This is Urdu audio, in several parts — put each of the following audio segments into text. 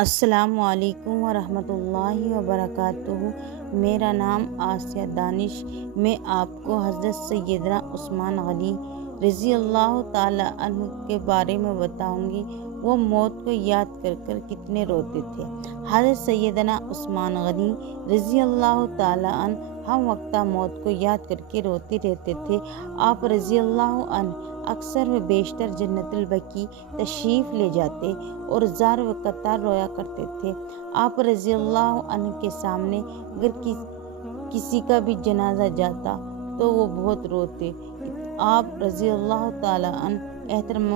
السلام علیکم ورحمۃ اللہ وبرکاتہ۔ میرا نام آسیہ دانش۔ میں آپ کو حضرت سیدنا عثمان غنی رضی اللہ تعالیٰ عنہ کے بارے میں بتاؤں گی۔ وہ موت کو یاد کر کر کتنے روتے تھے۔ حضرت سیدنا عثمان غنی رضی اللہ تعالیٰ عنہ ہم وقتہ موت کو یاد کر کے روتے رہتے تھے۔ آپ رضی اللہ عنہ اکثر و بیشتر جنت البقیع تشریف لے جاتے اور زار و قطار رویا کرتے تھے۔ آپ رضی اللہ عنہ کے سامنے اگر کسی کا بھی جنازہ جاتا تو وہ بہت روتے۔ آپ رضی اللہ تعالیٰ عنہ احترام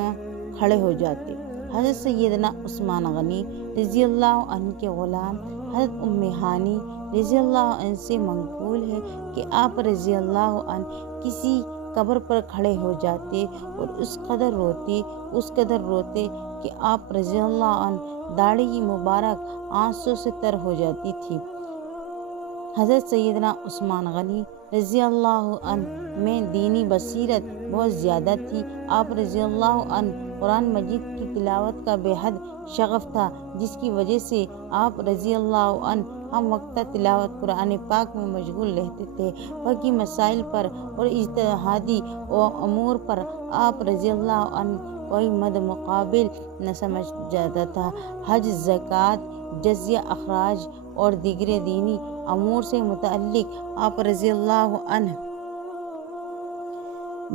کھڑے ہو جاتے۔ حضرت سیدنا عثمان غنی رضی اللہ عنہ کے غلام حضرت ام ہانی رضی اللہ عنہ سے منقول ہے کہ آپ رضی اللہ عنہ کسی قبر پر کھڑے ہو جاتے اور اس قدر روتے کہ آپ رضی اللہ عنہ داڑھی مبارک آنسوں سے تر ہو جاتی تھی۔ حضرت سیدنا عثمان غنی رضی اللہ عنہ میں دینی بصیرت بہت زیادہ تھی۔ آپ رضی اللہ عنہ قرآن مجید کی تلاوت کا بے حد شغف تھا، جس کی وجہ سے آپ رضی اللہ عنہ ہم وقتہ تلاوت قرآن پاک میں مشغول رہتے تھے۔ فقہی مسائل پر اور اجتہادی امور پر آپ رضی اللہ عنہ کوئی مد مقابل نہ سمجھ جاتا تھا۔ حج، زکوٰۃ، جزیہ، اخراج اور دیگر دینی امور سے متعلق آپ رضی اللہ عنہ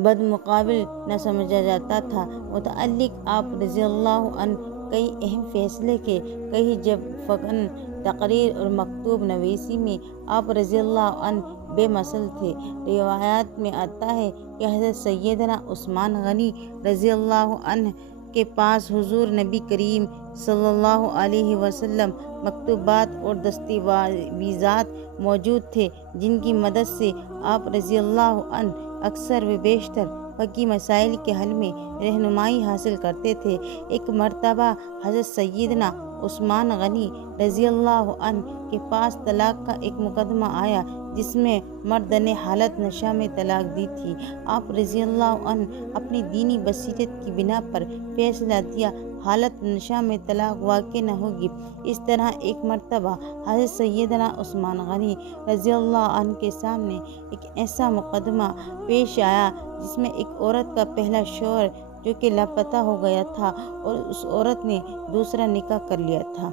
بد مقابل نہ سمجھا جاتا تھا۔ متعلق آپ رضی اللہ عنہ کئی اہم فیصلے کے کئی جب فقن تقریر اور مکتوب نویسی میں آپ رضی اللہ عنہ بے مثل تھے۔ روایات میں آتا ہے کہ حضرت سیدنا عثمان غنی رضی اللہ عنہ کے پاس حضور نبی کریم صلی اللہ علیہ وسلم مکتوبات اور دستاویزات موجود تھے، جن کی مدد سے آپ رضی اللہ عنہ اکثر و بیشتر فقہی مسائل کے حل میں رہنمائی حاصل کرتے تھے۔ ایک مرتبہ حضرت سیدنا عثمان غنی رضی اللہ عنہ کے پاس طلاق کا ایک مقدمہ آیا، جس میں مرد نے حالت نشہ میں طلاق دی تھی۔ آپ رضی اللہ عنہ اپنی دینی بصیرت کی بنا پر فیصلہ دیا، حالت نشہ میں طلاق واقع نہ ہوگی۔ اس طرح ایک مرتبہ حضرت سیدنا عثمان غنی رضی اللہ عنہ کے سامنے ایک ایسا مقدمہ پیش آیا جس میں ایک عورت کا پہلا شوہر جو کہ لاپتہ ہو گیا تھا اور اس عورت نے دوسرا نکاح کر لیا تھا،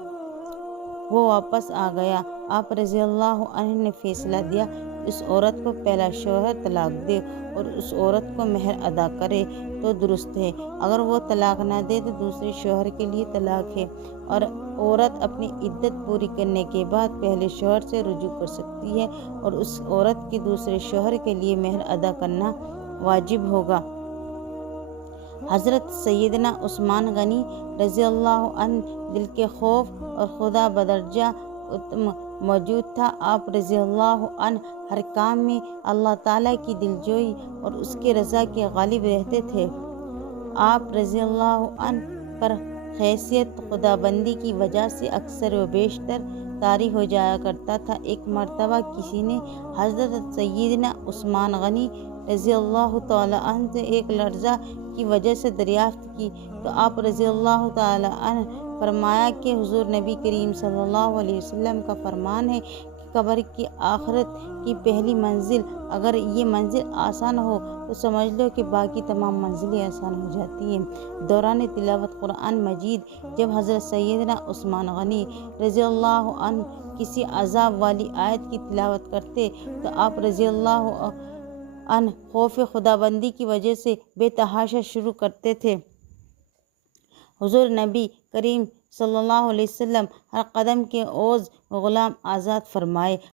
وہ واپس آ گیا۔ آپ رضی اللہ عنہ نے فیصلہ دیا اس عورت کو پہلا شوہر طلاق دے اور اس عورت کو مہر ادا کرے تو درست ہے، اگر وہ طلاق نہ دے تو دوسرے شوہر کے لیے طلاق ہے، اور عورت اپنی عدت پوری کرنے کے بعد پہلے شوہر سے رجوع کر سکتی ہے اور اس عورت کے دوسرے شوہر کے لیے مہر ادا کرنا واجب ہوگا۔ حضرت سیدنا عثمان غنی رضی اللہ عنہ دل کے خوف اور خدا بدرجہ اتم موجود تھا۔ آپ رضی اللہ عنہ ہر کام میں اللہ تعالیٰ کی دلجوئی اور اس کے رضا کے غالب رہتے تھے۔ آپ رضی اللہ عنہ پر خیریت خدا بندی کی وجہ سے اکثر و بیشتر طاری ہو جایا کرتا تھا۔ ایک مرتبہ کسی نے حضرت سیدنا عثمان غنی رضی اللہ تعالیٰ عنہ سے ایک لرزہ کی وجہ سے دریافت کی تو آپ رضی اللہ تعالیٰ عنہ فرمایا کہ حضور نبی کریم صلی اللہ علیہ وسلم کا فرمان ہے کہ قبر کی آخرت کی پہلی منزل اگر یہ منزل آسان ہو تو سمجھ لو کہ باقی تمام منزلیں آسان ہو جاتی ہیں۔ دوران تلاوت قرآن مجید جب حضرت سیدنا عثمان غنی رضی اللہ عنہ کسی عذاب والی آیت کی تلاوت کرتے تو آپ رضی اللہ عنہ خوف خدا بندی کی وجہ سے بے تحاشا شروع کرتے تھے۔ حضور نبی کریم صلی اللہ علیہ وسلم ہر قدم کے عوض غلام آزاد فرمائے۔